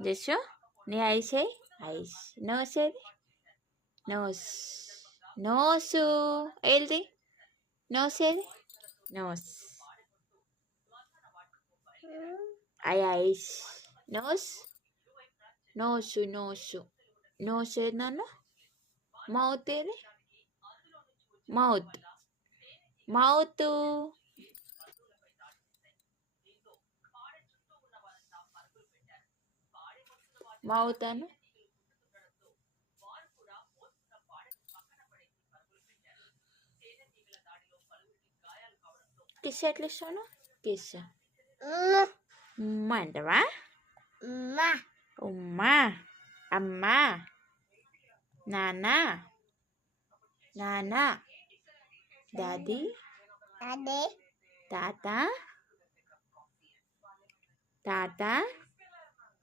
జస్సు నీ ఐస్ ఏ ఐస్ నోస్ ఏది నోస్ నోసు ఏది నోస్ ఏది nose eyes nose nose nose nose ఏది నాన్న మౌత్ ఏది మౌత్ మౌత్ మౌత్ అను కిస్ ఎట్లా ఇస్తాను కిస్ ఉమ్మ అంటవా ఉమ్మా అమ్మా నాన్న నాన్న దాది తాత తాత